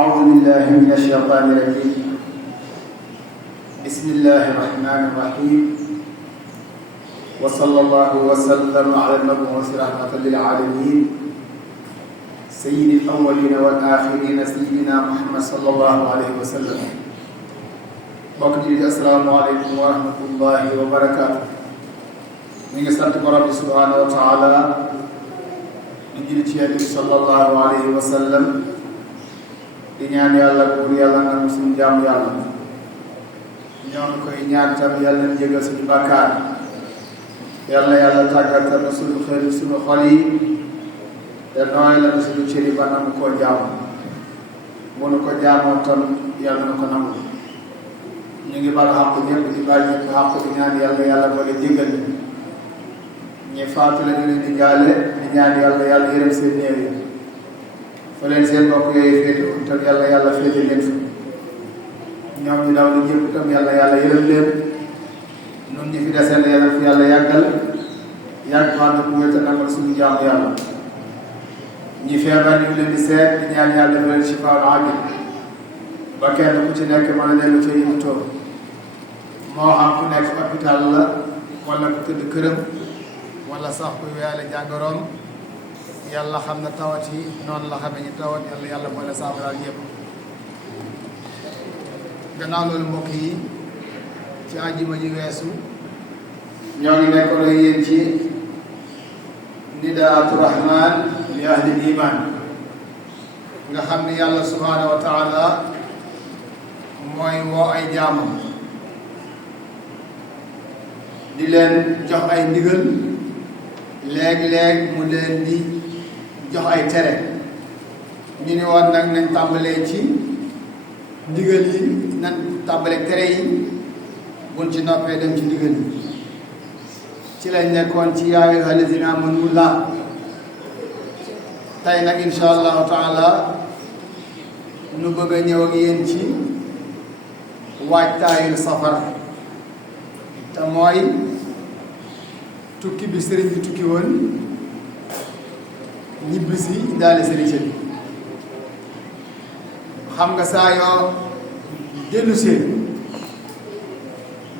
أعوذ بالله من الشيطان الرجيم بسم الله الرحمن الرحيم وصلى الله وسلم على المبعوث رحمة للعالمين سيد الأولين والآخرين سيدنا محمد صلى الله عليه وسلم mbokk ji asalaamaaleykum wa rahmatullahi wa barakaatu. ñu ngi sant borom bi subhaanahu wa taala di julli ci Yonent bi sallallahu alayhi wa sallam di ñaan yàlla pour yàlla nangu suñu jaamu yàlla ñoo ngi koy ñaan tam yàlla na jégal suñu bàkkaar yàlla tàggatal na suñu xel suñu xol yi te nooy la na suñu cëri ba nangu koo jaamu bu nu ko jaamoo tam yàlla na ko nangu. ñu ngi baal xàq ñëpp di baal ñëpp xàq di ñaan yàlla boole jégal ñi faatu la ñu leen di jaale di ñaan yàlla yërëm seen néew yi fa leen seen mbokk yooyu féete tam yàlla féete leen fa ñoom ñu daw li ñëpp tam yàlla yërëm leen nun ñi fi deseen yàlla fi yàlla yàggal yàgg fànn bu wér te nangal suñu jaamu yàlla ñi feebar ñu leen di seet di ñaan yàlla dafa leen shifaa aajil ba kenn ku ci nekk mën a dellu ca yëngutoo moo xam ku nekk hôpital la wala ku tëdd këram wala sax ku weyaale jàngoroom yàlla xam na tawat yi noonu la xamee ñu tawat yàlla boole saafaraal ñëpp. gannaaw loolu mbokk yi ci àjjuma ji weesu ñoo ngi nekkoon ak yéen ci nidaatu rahman li ahli iman nga xam ni yàlla subhaanahu wa taala mooy woo ay jaamam di leen jox ay ndigal léeg-léeg mu leen di jox ay tere ñu ni woon nag nañ tàmbalee ci ndigal yi nañ tàmbalee tere yi buñ ci noppee dem ci ndigal yi ci lañ nekkoon ci yaa ayyuhal lazina amanu laa tey nag insha allahu taala nu bëgg a ñëw ak yéen ci waajtaayul safar te mooy tukki bi sëriñ bi tukki woon ñibbisi indaale sëriñ bi xam nga saa yoo dellu seen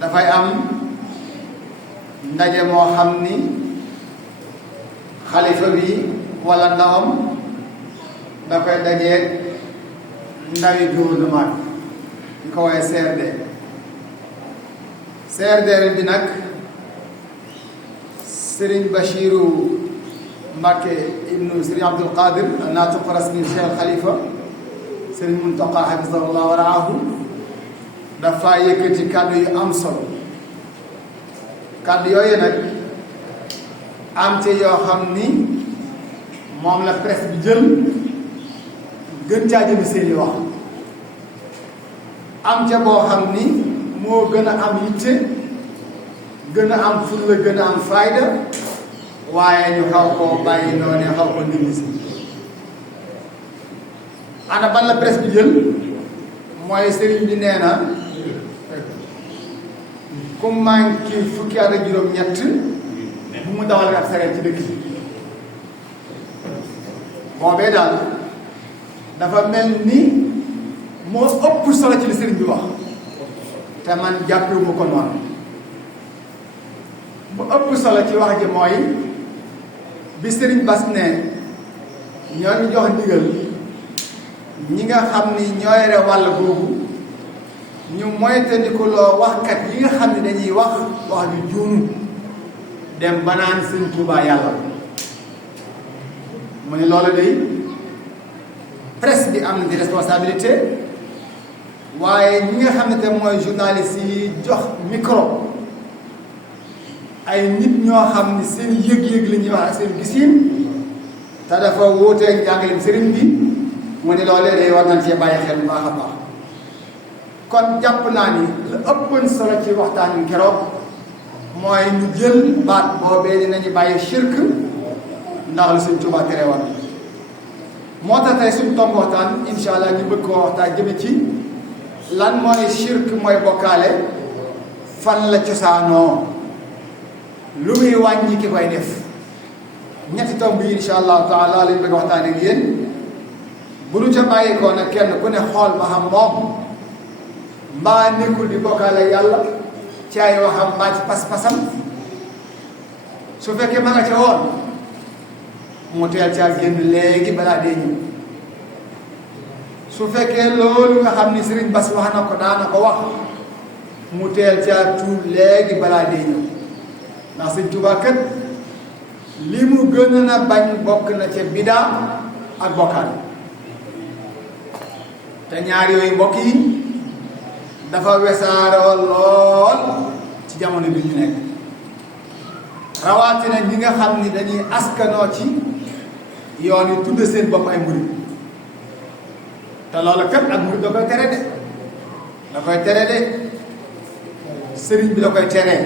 dafay am ndaje moo xam ni xalifa bi walla ndawam da koy dajeeg ndawi gouvernement ñu ko waaye CRD bi nag Serigne Bachiru Mbacke ibnu Serigne Abdul Qadir naatiq rasmi Cheikh Khalifa Serigne Muntaqa hafizahullah wa raahu dafa yëkkati kàddu yu am solo kàddu yooyu nag am ci yoo xam ni moom la presse bi jël gën caa jëme seeni wax am ca boo xam ni moo gën a am yitte gën a am fulla gën a am fayda waaye ñu xaw koo bàyyi noonu xaw ko négligé ana ban la presse bi jël mooy sëriñ bi nee na ku manqué fukki at ak juróom-ñett bu mu dawal ab sareet ci dëkk bi boobee daal dafa mel ni moo ëpp solo ci li sëriñ bi wax te man jàppewuma ko noonu bu ëpp solo ci wax ji mooy bi sëriñ Bass ne ñoo ñu jox ndigal ñi nga xam ni ñoo yore wàll boobu ñu moytandikuloo waxkat yi nga xam ne dañuy wax ju juunu dem banaan sëñ Tuubaa yàlla mu ne loolu day presse bi am na di responsabilité waaye ñi nga xam ne te mooy journaliste yi jox micro ay nit ñoo xam ne seen yëg-yëg la ñuy wax ak seen gisiin te dafa wuuteeg njàngaleem sëriñ bi mu ne loolee day war nañ cee bàyyi xel bu baax a baax kon jàpp naa ni la ëppoon solo ci waxtaan wi keroog mooy ñu jël baat boobee dinañu bàyyi shirk ndax lu Sëñ Tuubaa tere woon moo tax tey suñ tomb waxtaan insha allah ñu bëgg koo waxtaan jëme ci lan mooy shirk mooy bokkaale fan la cosaanoo lu muy wàññi ki koy def ñetti tomb yi insha allahu taala lañ bëgg waxtaan ak yéen bu nu ca bàyyikoo nag kenn ku ne xool ba xam moom mbaa nekkul di bokkaale yàlla ci ay waxam mbaa ci pas-pasam. su fekkee ma nga ca woon mu teel caa génn léegi balaa dee ñëw. su fekkee loolu nga xam ni Serigne Bass wax na ko daana ko wax mu teel caa tuub léegi balaa dee ñëw. ndax Sëñ Tuubaa kat li mu gën a bañ bokk na ca bidaa ak bokkaale. te ñaar yooyu mbokk yi dafa wesaaroo lool ci jamono bi ñu nekk. rawatina ñi nga xam ni dañuy askanoo ci yoon yi tudde seen bopp ay murid. te loolu kat ak murid da koy tere de. da koy tere de sëriñ bi da koy tere.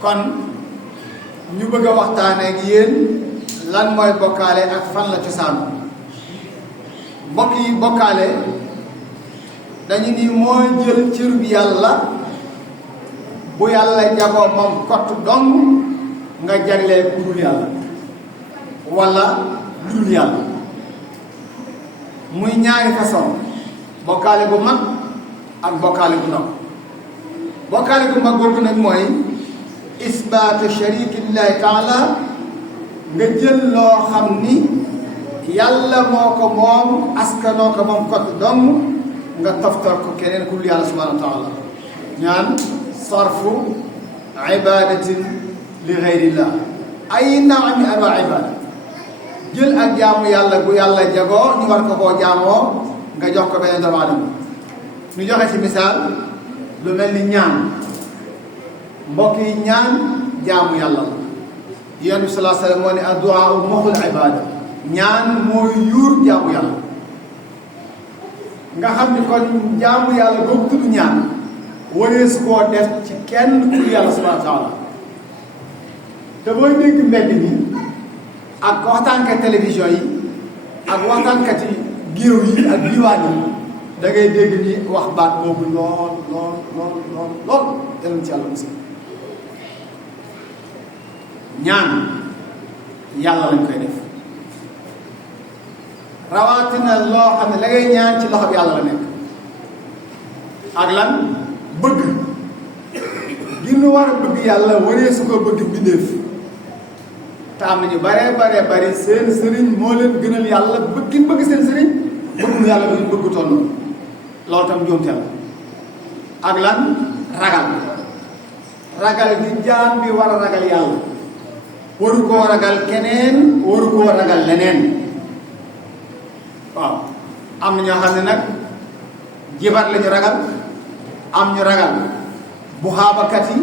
kon ñu bëgg a waxtaanee ak yéen lan mooy bokkaale ak fan la cosaanu. mbokk yi bokkaale dañu ni mooy jël cërub yàlla bu yàlla jagoo moom kott dong nga jaglee ku dul yàlla wala lu dul yàlla. muy ñaari façon bokkaale bu mag ak bokkaale bu ndaw. bokkaale bu mag boobu nag mooy isbaatu sharikillahi taala nga jël loo xam ni yàlla moo ko moom askanoo ko moom kott dong nga toftal ko keneen ku dul yàlla subhanahu wa taala. ñaan sarfu ibadatin li ghayrillah ay naami aba ibada. jël ak jaamu yàlla bu yàlla jagoo ñu war ko koo jaamoo nga jox ko beneen doomu aadama. ñu joxe ci misaal lu mel ni ñaan. mbokk yi ñaan jaamu yàlla la. Yonent bi sallallahu alayhi wa sallam moo ne addu'a muxul ibada. ñaan mooy yuur jaamu yàlla. nga xam ni kon jaamu yàlla boobu tudd ñaan warees koo def ci kenn ku yàlla subhanahu wa taala. te booy dégg mbedd mi ak waxtaankat télévision yi ak waxtaankat yi géew yi ak diwaan yi da ngay dégg ni wax baat boobu lool lool lool lool lool yàlla ci yàlla musal. ñaan yàlla lañ koy def. rawatina loo xam ne la ngay ñaan ci loxo bi yàlla la nekk. ak lan bëgg gi nu war a bëgg yàlla waree su ko bëgg bindeef. te am nañu bare seen sëriñ moo leen gënal yàlla bëgg seen sëriñ bëggul yàlla ba ñu bëgg toll loolu tam njuumte la. ak lan ragal gi jaam bi war a ragal yàlla waru koo ragal keneen waru koo ragal leneen. waaw am na ñoo xam ne nag jibar lañu ragal, am ñu ragal buxaabakat yi,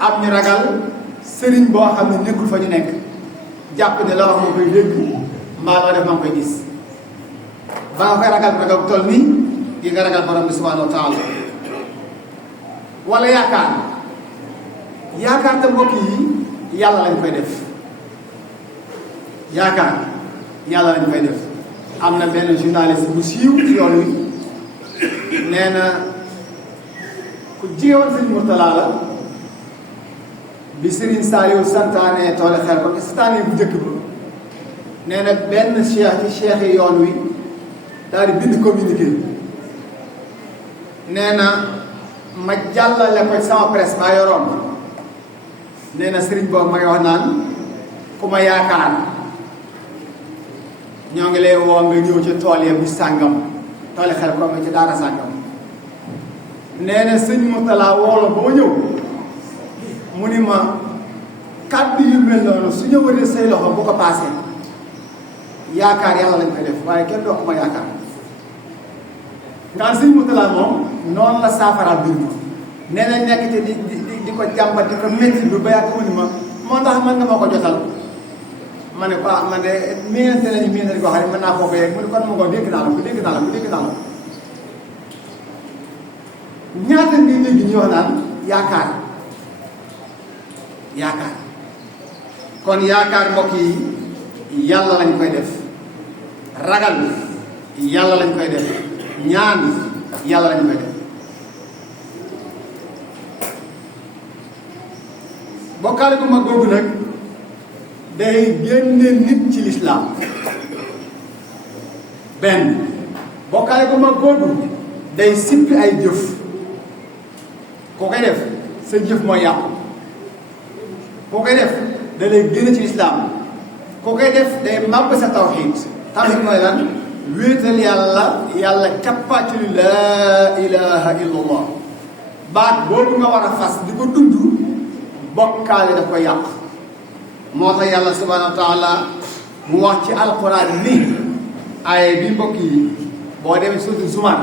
am ñu ragal sëriñ boo xam ne nekkul fa ñu nekk jàpp ne la wax ma koy dégg mbaa loo def ma koy gis. ba nga koy ragal ragal bu toll nii di nga ragal borom bi subhanahu wa taala. wala yaakaar te mbokk yi yàlla lañ koy def. yaakaar yàlla lañ koy def. am na benn journaliste bu siiw ci yoon wi nee na ku jiwoon sëñ Murtala la bi Serigne Saliou santaane toole xel ko ci santaane bu njëkk ba nee na benn cheikh ci cheikh yi yoon wi daal di bind communiqué nee na ma jàllale ko sama presse maa yoroon nee na Serigne boobu ma ngi wax naan ku ma yaakaar ñoo ngi lay woo nga ñëw ci tool ya bi sàngam toole xel ko ci daara sàngam. nee na sëñ Murtala woolo ba ma ñëw mu ni ma kàddu yu mel noonu su ñëwatee say loxo bu ko paasee yaakaar yàlla lañ koy def waaye kenn doo ko ma yaakaar. nga sëñ Murtala moom noonu la saafara mbir ma nee na nekk te di ko jàmbat di ko métti bi ba yàgg mu ni ma moo tax mën nga ma ko jotal. ma ne ko man de miinante nañu miinante koo xam ne mën naa koo ko yegg mu ne kon ma ko dégg naa la ko dégg naa la ko dégg naa la ñaata ngay dégg ñu wax naan yaakaar kon yaakaar mbokk yi yàlla lañ koy def. ragal yàlla lañ koy def. ñaan yàlla lañ koy def. bokkaale bu mag googu nag day génne nit ci lislaam benn bokkaale bu mag googu day sippi ay jëf koo koy def sa jëf mooy yàqu koo koy def da lay génn ci lislaam koo koy def day màbb sa tawxiid mooy lan wéetal yàlla cappaatuli laa ilaha illallah baat boobu nga war a fas di ko dund bokkaale daf ko yàq moo tax yàlla subhanahu wa taala mu wax ci alquran ni aaye bi mbokk yi boo demee surtout Zumar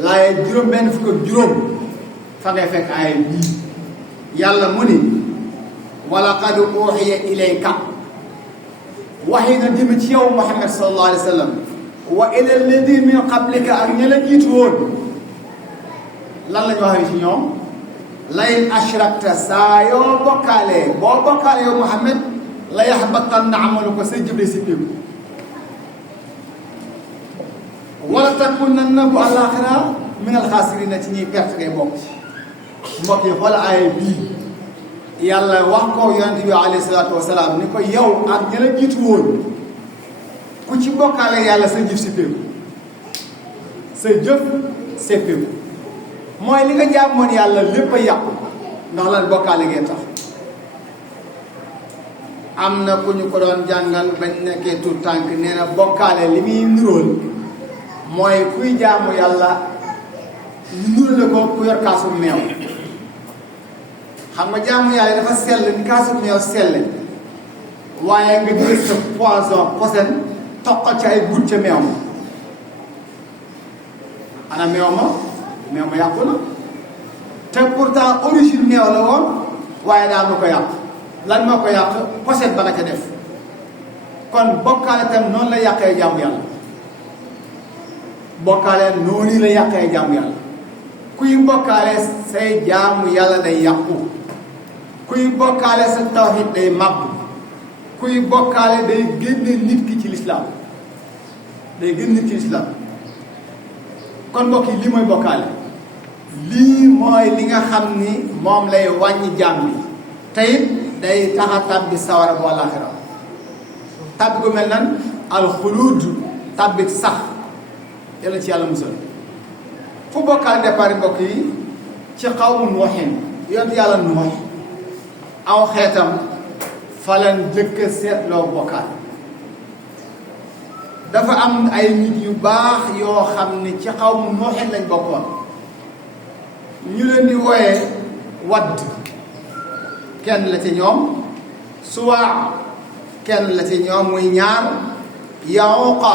laaye juróom benn fukk ak juróom fa ngay fekk aaye bii yàlla mu ni wa laqad uuhiya ilayka wax yi nga jëm ci yow Muhammad sallallahu alayhi wa sallam wa ila alladina min qablika ak ña la jiitu woon lan lañu waxee ci ñoom layin ashrakta saa yoo bokkaalee boo bokkaalee yow Muhammad la yaxbatanna amaluka sa jëf de si péegu wala takunanna bu àllaaxira min alxaasirina ci ñuy perte ngay bokk ci mbokk yi xool aaya bii yàlla wax ko yonent bi alayhi salaatu wasalaam ni ko yow ak ña la jiitu woon ku ci bokkaale yàlla sa jëf si péegu sa jëf si péegu mooy li nga jaamoon yàlla lépp a yàqu ndax lan bokkaale ngeen tax am na ku ñu ko doon jàngal bañ nekkee tout tànk nee na bokkaale li muy nirool mooy kuy jaamu yàlla ñu nurale ko ku yor kaasu meew xam nga jaamu yàlla dafa sell ni kaasu meew sell waaye nga jël sa poison toqal ci ay goutte ca meew ma ana meew ma yàqu na te pourtant origine meew la woon waaye daal ma ko yàq lan moo ko yàq poset ba la ca def kon bokkaale tam noonu la yàqee jaamu yàlla bokkaale noonu la yàqee jaamu yàlla kuy bokkaale say jaamu yàlla day yàqu kuy bokkaale sa tawhid day màbb kuy bokkaale day génne nit ki ci lislaam day génne nit ci lislaam kon mbokk yi lii mooy bokkaale lii mooy li nga xam ni moom lay wàññi jaam bi te it day taxa tàbbi sawara bu àllaaxira tàbbi ko mel nan alxuluud tàbbi sax yàlla ci yàlla musal fu bokkaale départ mbokk yi ci xawmu Nuuhin yonent yàlla Nuux aw xeetam fa leen jëkk seetloo bokkaale dafa am ay nit yu baax yoo xam ni ci xawmu Nuuhin lañ bokkoon ñu leen di wooyee Wadd kenn la ci ñoom Suwaa kenn la ci ñoom muy ñaar Yaquuqa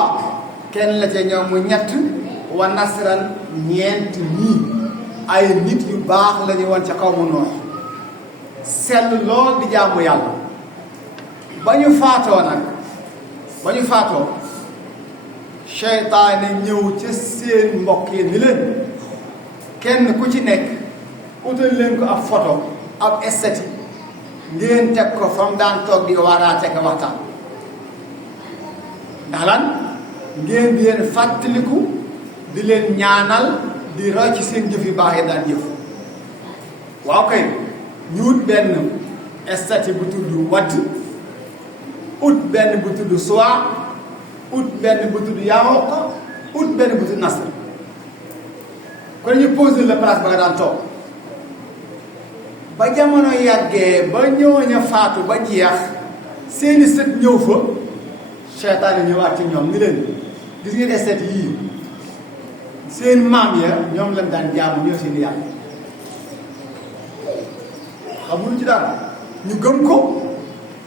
kenn la ci ñoom muy ñett wa Nasran ñeent ñii ay nit yu baax lañu woon ci xawmu Nuux sell lool di jaamu yàlla ba ñu faatoo nag ba ñu faatoo seytaane ñëw ca seen mbokk yi ni leen kenn ku ci nekk utal leen ko ab photo ab esthétique ngeen teg ko fa mu daan toog di waaraate ka waxtaan ndax lan ngeen di leen fàttaliku di leen ñaanal di roy ci seen jëf yu baax yi daan jëf waaw kay ñu ut benn esthétique bu tudd Wadd ut benn bu tudd Suwaa ut benn bu tudd Yaquuqa ut benn bu tudd Nasr kon ñu posé la place ba nga daan toog ba jamono yàggee ba ñooña faatu ba jeex seeni sët ñëw fa seytaane ñëwaat ci ñoom ni leen gis ngeen estet yii seen maam ya ñoom lañ daan jaamu ñoo seen yàlla xamuñu ci dara ñu gëm ko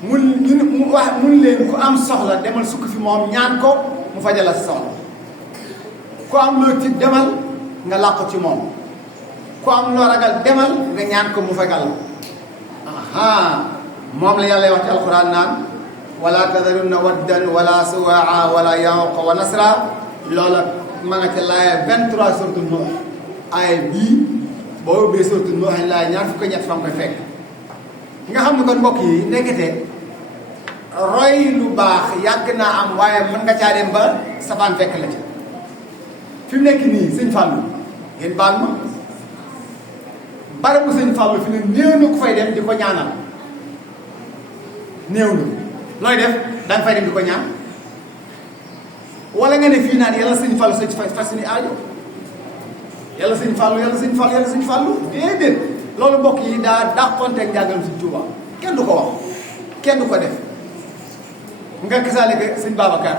mu wax mun leen ku am soxla demal sukk fi moom ñaan ko mu fajal la soxla ku am loo tiit demal nga làqu ci moom ku am loo ragal demal nga ñaan ko mu fegal la aha moom la yàlla wax ci alquran naan wala tadarunna waddan wala suwaa wala yaquuqa wa nasra loola ma nga ca laaya 23 suratu Nuux aaya bii boo ubbee suratu Nuux laaya ñaar fukk ñett fa nga koy fekk nga xam ne kon mbokk yi nekkete roy lu baax yàgg naa am waaye mën nga caa dem ba safaan fekk la ca fi mu nekk nii sëñ Fallou ngeen baal ma barabu sëñ Fallou fi ne néew na ku fay dem di ko ñaanal néew na looy def danga fay dem di ko ñaan wala nga ne fii naan yàlla sëñ Fallu sa fas ni aajo yàlla sëñ Fallu yàlla sëñ Fallu yàlla sëñ Fallu déedéet loolu mbokk yi daa dàqonteeg njàngalam sëñ Tuuba kenn du ko wax kenn du ko def nga gisaale que sëñ Babacar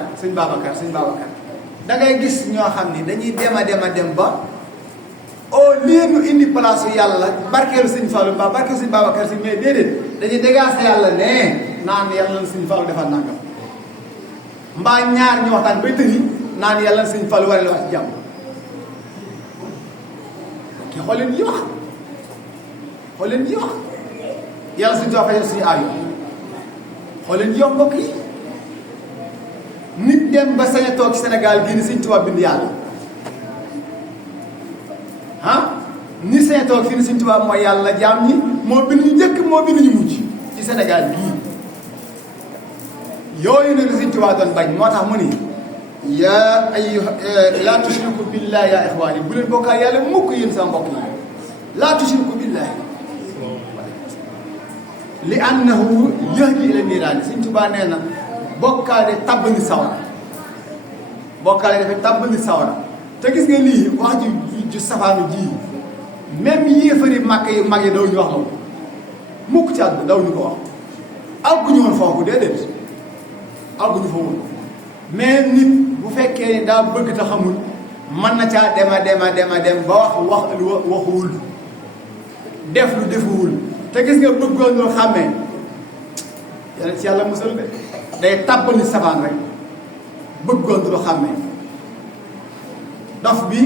da ngay gis ñoo xam ni dañuy dem a dem ba au lieu ñu indi place yàlla barkeelu sëñ Fallu ba barkeelu sëñ Babacar si mais déedéet dañuy dégaase yàlla ne naan yàlla na sëñ Fallu defal nangam mbaa ñaar ñu waxtaan bay tëni naan yàlla na sëñ Fallu waree la wax ci jàmm ki xool leen yi wax yàlla sëñ Tuuba fajal suñu aajo xool leen yi wax mbokk yi nit dem ba sañ a toog ci Sénégal gii ni sëñ Tuuba bind yàlla ni sañ a toog fii ni sëñ Tuuba mooy yàlla jaam ñi moo bind ñu njëkk moo bind ñu mujj ci Sénégal gii yooyu nag la sëñ Tuuba doon bañ moo tax mu ni yaa ayyuha laa tushriku billahi yaa ixwaani bu leen bokkaal yàlla mukk yéen sama mbokk yi laa tushriku billahi li annahu yahdi ila niiraan sëñ Tuuba nee na bokkaale tabb ni sawara bokkaale dafay tabb ni sawara te gis nga lii wax ju safaanu ji même yéefari màkk yi mag yi daw ñu wax loolu mukk ci àdduna daw ñu ko wax àgguñu woon foofu déedéet àgguñu fa woon mais nit bu fekkee ni daa bëgg te xamul mën na caa dem ba wax lu waxuwul def lu defuwul te gis nga bëggoon loo xàmmee yàlla ci yàlla musal de day tàbbali safaan rek bëggoon lu xàmmee dof bi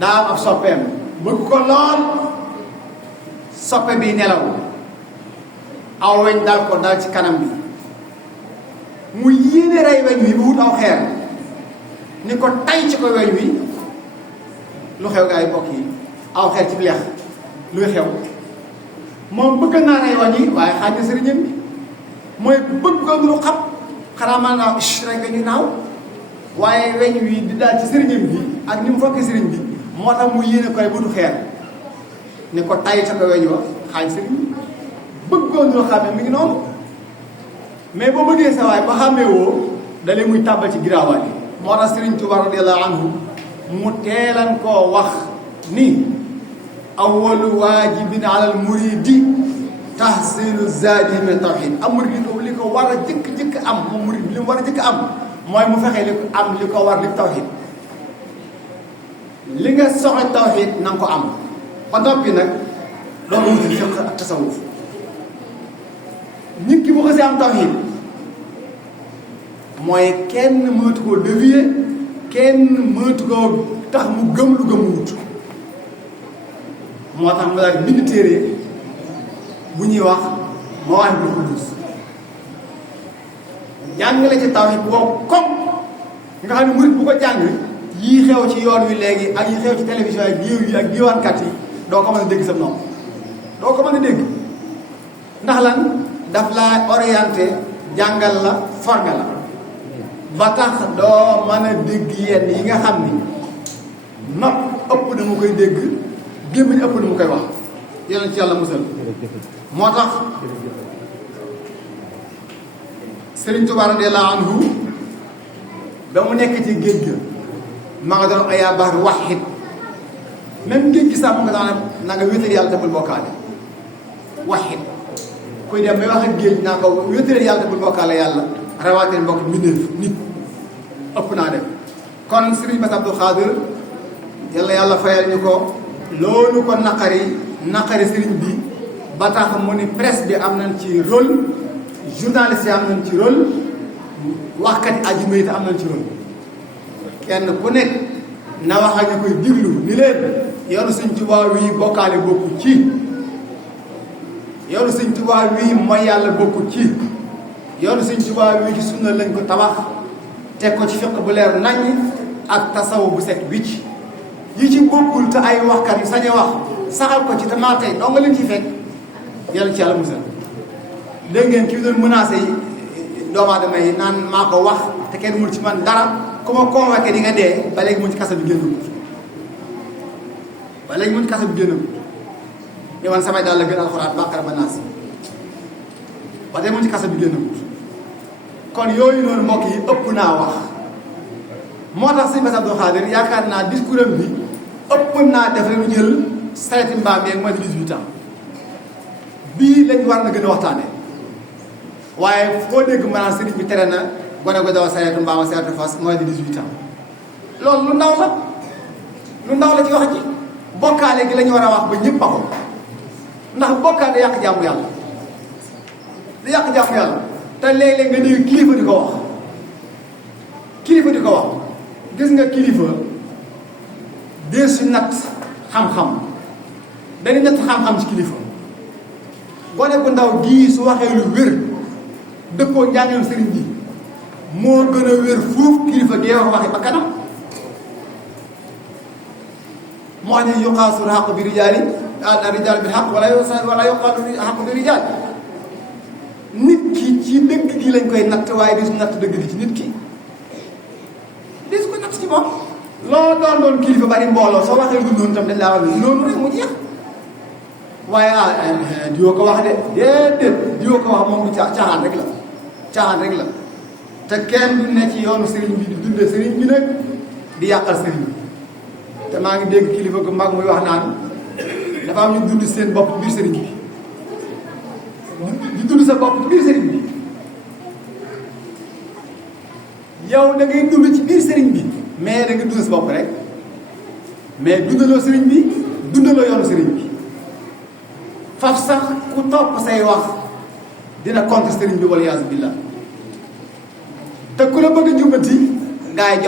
daa am ab soppeem bëgg ko lool soppe bi nelaw aw weñ dal ko dal ci kanam bi mu yéene rey weñ wi bu wut aw xeer ni ko tay ci ko weñ wi lu xew gaa yi bokk yi aw xeer ci leex luy xew moom bëgg naa rey weñ yi waaye xaaj na sëriñam bi mooy bëggoon lu xam xanaa man naa rek nga ñu naaw waaye weñ wi di daal ci sëriñam bi ak ni mu fokkee sëriñ bi moo tax mu yéene koy bu du xeer ni ko tay ca ko weñ wa xaaj sëriñ bi bëggoon lu xam ne mi ngi noonu mais boo bëggee sa waay ba xàmmee woo dalee muy tàbbal ci giraawaal yi moo tax Sëriñ Tuuba radiyallahu anhu mu teelan koo wax ni awwalu waajibin alal muridi tahsilu zaadi min tawhid am murid li ko war a jëkk am moom murid li mu war a jëkk am mooy mu fexe li ko war li tawhid li nga soxla tawhid na nga ko am ba noppi nag doon wuti fiqh ak tasawuf nit ki bu xasee am tawhid mooy kenn mënatu koo dévier kenn mënatu koo tax mu gëm lu gëm wut moo tax mu daal bind téere bu ñuy wax Mawaahibul Quddus jàngale ci tawhid bu wow comme nga xam ne murid bu ko jàng yii xew ci yoon wi léegi ak yi xew ci télévision yi géew yi ak diwaankat yi doo ko mën a dégg sa nopp doo ko mën a dégg ndax lan daf laa orienté jàngal la formé la ba tax doo mën a dégg yenn yi nga xam ni nopp ëpp na mu koy dégg gémmiñ ëpp na mu koy wax yàlla ci yàlla musal moo tax Sëriñ Tuubaa radiyallaahu anhu ba mu nekk ci géej ga ma nga doon ayaa bahar wahid même géej gi sax mu nga daan na nga wéetal yàlla te bul bokkaale wahid kuy dem bay wax ak géej naa ko wéetal yàlla te bul bokkaale yàlla rawatina mbokk mbindeef nit ëpp naa def kon Sëriñ Bass Abdou Khadre yàlla fayal ñu ko loolu ko naqari sëriñ bi ba tax mu ni presse bi am nañ ci rôle journaliste yi am nañ ci rôle waxkat yi aji mayit am nañ ci rôle kenn ku nekk na wax ak ñu koy diglu ni leen yoonu Sëriñ Tuubaa wii bokkaale bokku ci yoonu Sëriñ Tuubaa wii mooy yàlla bokku ci yoonu Sëriñ Tuubaa wii ci sunna lañ ko tabax teg ko ci fiq bu leer naññ ak tasawu bu set wicc yi ci bokkul te ay waxkat yu sañ a wax saxal ko ci te maa tey doo nga leen ci fekk yàlla ci yàlla musal dégg ngeen ki doon menacé yi doomu aadama yi naan maa ko wax te kenn mënu ci man dara ku ma convoqué di nga dee ba léegi mu ci kasa bi génnagul ba léegi mu ci kasa bi génnagul ne man samay daal la gën alxuraan bàqara ba naas ba tey mu ci kasa bi génnagul kon yooyu noonu mbokk yi ëpp naa wax moo tax sëñ Bass Abdou Khadre yaakaar naa discours am bi ëpp naa def rek ñu jël sareeti mbaam yeeg moins de 18 ans bii lañ war na gën a waxtaanee waaye foo dégg maanaam sëriñ bi tere na gone ko daw sareetu mbaam ak sareetu fas moins de 18 ans loolu lu ndaw la ci wax ji bokkaale gi la ñu war a wax ba ñëpp a ko ndax bokkaale yàq jàmm yàlla di yàq jàmm yàlla te léeg-léeg nga dégg kilifa di ko wax gis nga kilifa dee su natt xam-xam dañuy natt xam-xam ci kilifa gone bu ndaw gii su waxee lu wér dëppoo njàngaleem sëriñ bi moo gën a wér fuuf kilifa gee wax waxi ba kanam moo xam ne yuqaasul xaq bi rijaali rijaal bi xaq wala yuqaalu xaq bi rijaal nit ki ci dëgg gi lañ koy natt waaye di su natt dëgg gi ci nit ki di su ko natt ci moom loo doon kilifa bari mbooloo soo waxee lu noonu tam dañ laa war a noonu rek mu jeex waaye diwoo ko wax de déedéet diwoo ko wax moom caaxaan rek la te kenn du ne ci yoonu sëriñ bi di dundee sëriñ bi nag di yàqal sëriñ bi te maa ngi dégg kilifa gu mag muy wax naan dafa am ñu dund seen bopp biir sëriñ bi di dund sa bopp ci biir sëriñ bi yow da ngay dund ci biir sëriñ bi mais da nga dund sa bopp rek mais dundaloo sëriñ bi dundaloo yoonu sëriñ bi faf sax ku topp say wax dina contre sëriñ bi wala yaasu billah te ku la bëgg a jubbanti gaa yi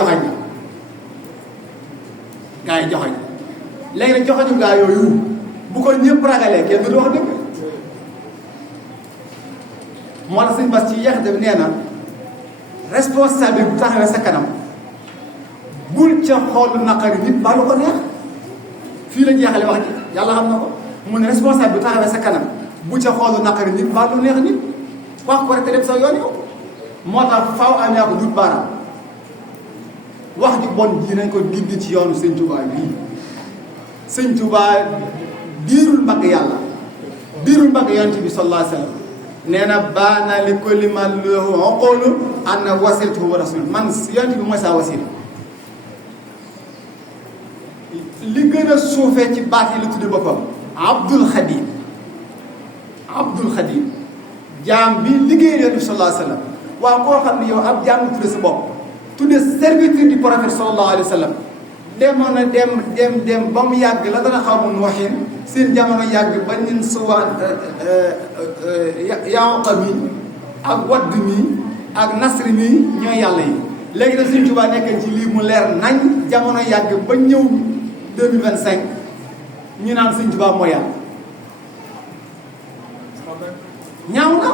joxañ léegi nag joxañu gaa yooyu bu ko ñëpp ragalee kenn du wax dëgg moo tax sëñ Bass ci yeexante bi nee na responsable bu taxawee sa kanam bul ca xoolu naqari nit ba lu ko neex fii la jeexale wax ji yàlla xam na ko mu ne responsable bu taxawee sa kanam bu ca xoolu naqari nit ba lu neex nit wax ko rek te dem sa yoon yow moo tax faaw am yaa ko dut baaraam wax ju bon ji nañ ko gindi ci yoonu sëñ Touba bii sëñ Touba diirul mbagg yàlla diirul mbagg yonent bi sallallahu alayhi wa sallam nee na baana li kulli man lahu uqulu anna wasiltuhu wa rasul man yonent bi mooy saa wasil li gën a suufee ci baat yi la tudde boppam Abdul Xadim jaam bi liggéey yonent bi sallallahu alayhi wa sallam waaw koo xam ne yow ab jaam nga tudde sa bopp tudde serviteur du prophète sallallahu alayhi wa sallam demoon na dem ba mu yàgg la dana xaw mun waxin seen jamono yàgg ba nin suwa Yaaqub mi ak Wadd mi ak Nasri mi ñooy yàlla yi léegi nag Sëñ Tuubaa nekk ci lii mu leer nañ jamono yàgg ba ñëw 2025 ñu naan Sëñ Tuubaa mooy yàlla ñaaw na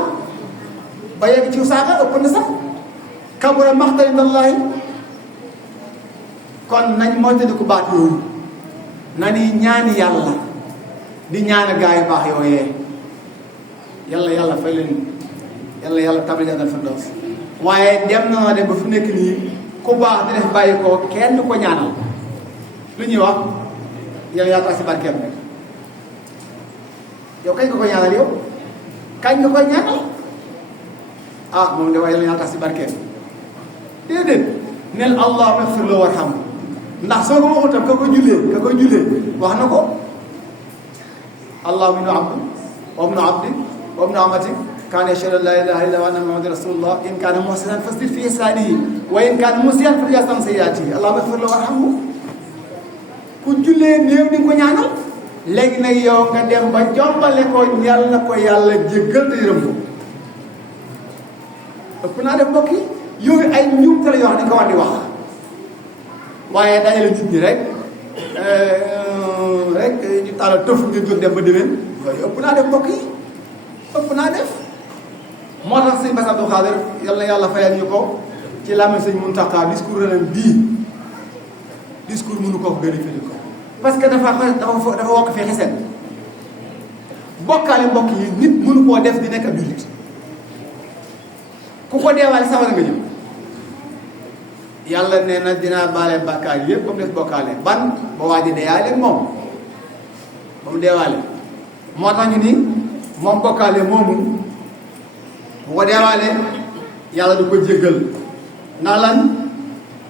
ba yegg ci saaga ëpp na sax kabura maxtan indallahi kon nañ moytandiku baat yooyu na ni ñaani yàlla di ñaana gaa yu baax yooyee yàlla fay leen yàlla tabal jannal firdaws waaye dem na dem ba fu nekk nii ku baax di def bàyyi ko kenn ko ñaanal lu ñuy wax yàlla tax si barkeem rek yow kañ nga ko ñaanal yow kañ nga koy ñaanal moom de waaye yàlla tax si barkeem déedéet nel allahumma ighfir lahu warhamhu ndax soo ko waxul tam ka ko jullee wax na ko allahumma innahu abdun wa ibnu abdik wa ibnu amatik kaana yashhadu an la ilaha illa wa anna muhammadan rasulullah in kaana muhsinan fasdir fi ihsanihi wa in kaana musii'an falyajzih an sayyi'atihi allahumma ighfir lahu warhamhu ku jullee néew di nga ko ñaanal léegi nag yow nga dem ba jombale ko yàlla na ko yàlla jéggal te yërëm ko ëpp naa def mbokk yi yooyu ay njuumte la yoo xam ne dañ ko war di wax waaye dajale nit ñi rek ñu taalal tëf ngeen jóg dem ba déwén yooyu ëpp naa def mbokk yi ëpp naa def moo tax sëñ Bass Abdou Khadre yàlla fayal ñu ko ci làmmiñ sëñ Muntaxa discours renam bii discours mënu ko vérifier ko parce que dafa wokk fii xesen bokkaale mbokk yi nit mënu koo def di nekk ab jullit ku ko deewaale sawar nga ñëw yàlla nee na dinaa baale bàkkaar yépp ba mu des bokkaale ban ba waa ji deeyaale moom ba mu deewaale moo tax ñu ni moom bokkaale moomu bu ko deewaale yàlla du ko jéggal ndax lan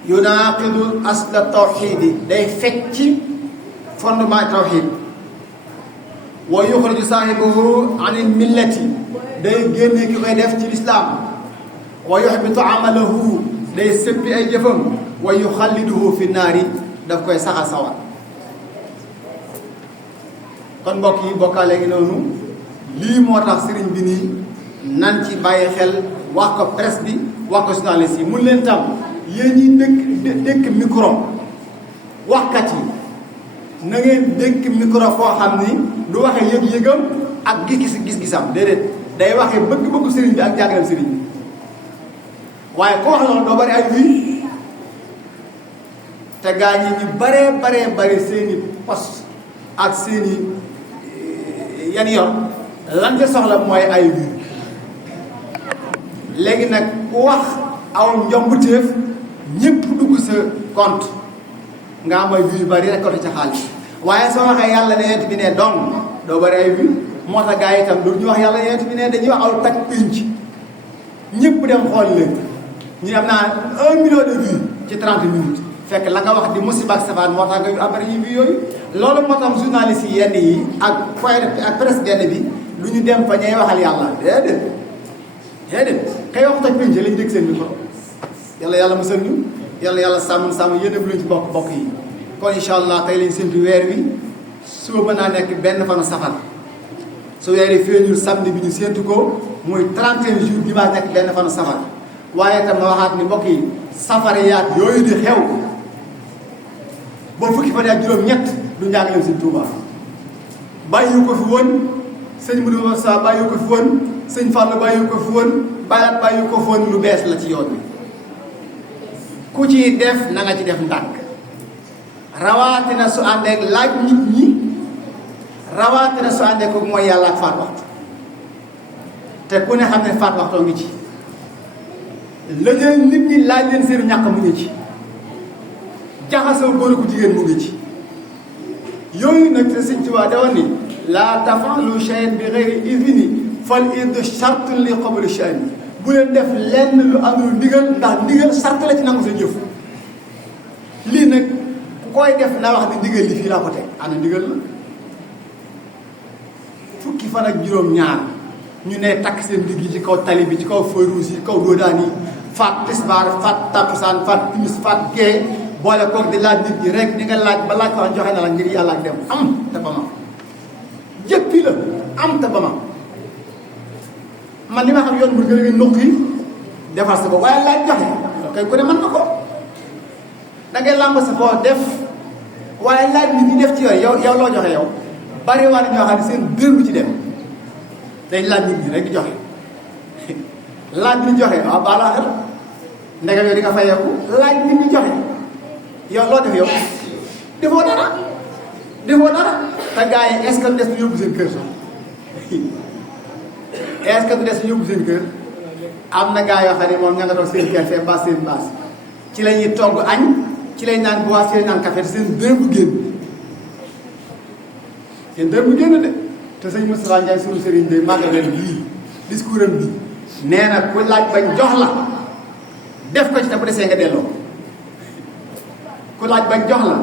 yunaaqidu asla tawxiidi day fekk ci fondement tawxiid wa yuxriju saahibahu anil millati day génne ki koy def ci lislaam wa yuxbitu amalahu day sëppi ay jëfam wa yuxalliduhu fi naari daf koy saxa sawar kon mbokk yi bokkaale gi noonu lii moo tax sëriñ bi nii nan ci bàyyi xel wax ko presse bi wax ko journaliste yi mun leen tam yéen ñi dëkk micro waxkat yi na ngeen dëkk micro foo xam ni du waxee yëg-yëgam ak gis-gisam déedéet day waxee bëgg-bëggu sëriñ bi ak jàngaleem sëriñ bi waaye ko wax loolu doo bari ay wii te gaa ñi ñu baree seeni poste ak seeni yan yor lan nga soxla mooy ay wii léegi nag ku wax aw njombuteef ñëpp dugg sa compte nga am ay vues yu bari rek ca xaalis waaye soo waxee yàlla ne yent bi ne donc doo bari ay vues moo tax gars yi itam du ñu wax yàlla ne yent bi ne dañuy wax aw tak pinc ñëpp dem xool leen ñu am naa 1 million de vues ci 30 minutes fekk la nga wax di musiba ak safaan moo tax nga après yi vues yooyu loolu moo tax journaliste yi yenn yi ak foyer ak presse benn bi lu ñu dem fa ñay waxal yàlla déedéet kay wax tak pinc lañ dégg seen micro yàlla musal ñu yàlla sàmm yéen a bu leen ci bokk yi kon incha allah tey lañ séntu weer wi suba mën naa nekk benn fanu safar su weer yi feeñul samedi bi ñu séntu ko muy 31 jours dimanche nekk benn fanu safar waaye tam ma waxaat ni mbokk yi safar yaat yooyu di xew ba fukki fan ak juróom-ñett du njàngaleem sëñ Tuuba bàyyi ko fi woon sëñ Modou Moussa bàyyi ko fi woon sëñ Fallou bàyyi ko fi woon Bayat bàyyi ko fi woon lu bees la ci yoon bi ku ci def na nga ci def ndànk rawatina su àndeek laaj nit ñi rawatina su àndeek ko mooy yàlla ak faat waxtu te ku ne xam ne faat waxtoo ngi ci lëjël nit ñi laaj leen seen ñàkk mu ngi ci jaxasoo góor ku jigéen mu ngi ci yooyu nag te Sëñ Tuubaa da woon ni laa tafaalu shay'an bi ghayri idni fal idnu shartun li qabuli shay'in bu leen def lenn lu amul ndigal ndax ndigal sart la ci nangu sa jëf lii nag ku koy def na wax ne ndigal li fii laa ko teg ana ndigal la fukki fan ak juróom-ñaar ñu ne takk seen digg yi ci kaw tali bi ci kaw feu rouge yi kaw doodaan yi faat tisbaar faat takkusaan faat timis faat gee boole koog di laaj nit ñi rek di nga laaj ba laaj ko joxe na la ngir yàlla ak dem am te ba ma jëppi la am te ba ma man li ma xam yoon bu gën a ngi nuq yi defar sa bopp waaye laaj joxe kay ku ne mën na ko da ngay làmb sa boo def waaye laaj nit ñi def ci yow loo joxe yow bari waa ñoo xam ne seen dërëm ci dem dañ laaj nit ñi rek di joxe laaj nit ñi joxe waaw baalaa xel ndegam yow di nga fayeeku laaj nit ñi joxe yow loo def yow defoo dara te gars yi est-ce que du des ñu yóbbu seen kër sax est-ce que du des ñu yóbbu seen kër am na gars yoo xam ne moom ña nga toog seen kër fee baas seen baas ci la ñuy togg añ ci lay naan bois ci lay naan café seen dërëm bu génn de te sëñ Moustapha Ndiaye sunu sëriñ de màggal leen bii discours am bi nee na ku laaj bañ jox la def ko ci te bu desee nga delloo ku laaj bañ jox la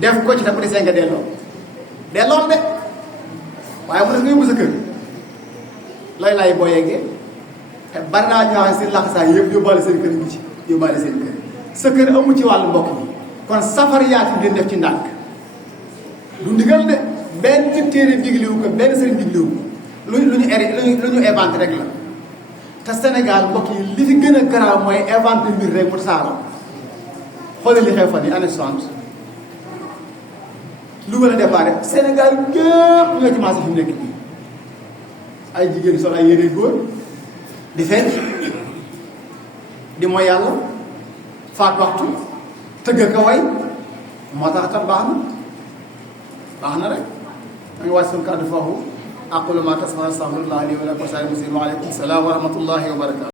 def ko ci te bu desee nga delloo de waaye mu des nga yóbbu sa kër lay laay boo yeggee te bari naa ñoo xam ne seen laxasaay yëpp yóbbaale seen kër ngi ci yóbbaale seen kër sa kër amu ci wàllu mbokk yi kon safar yaati ngeen def ci ndànk du ndigal de benn téere digliwu ko benn sëriñ digliwu ko lu ñu inventé rek la te Sénégal mbokk yi li fi gën a garaaw mooy inventé mbir rek mu tasaaroo xoolal li xew fan yi année 60 lu gën a déparé Sénégal gépp ñoo ci maase fi mu nekk nii ay jigéen sol ay yére góor di fecc di mooy yàlla faat waxtu tëgg ka way moo tax tam baax na rek da nga wàcc suñu kàddu foofu aqulu ma tasmauna astaghfirullah li wa lakum wa salaamu aleykum wa rahmatullahi wa barakatu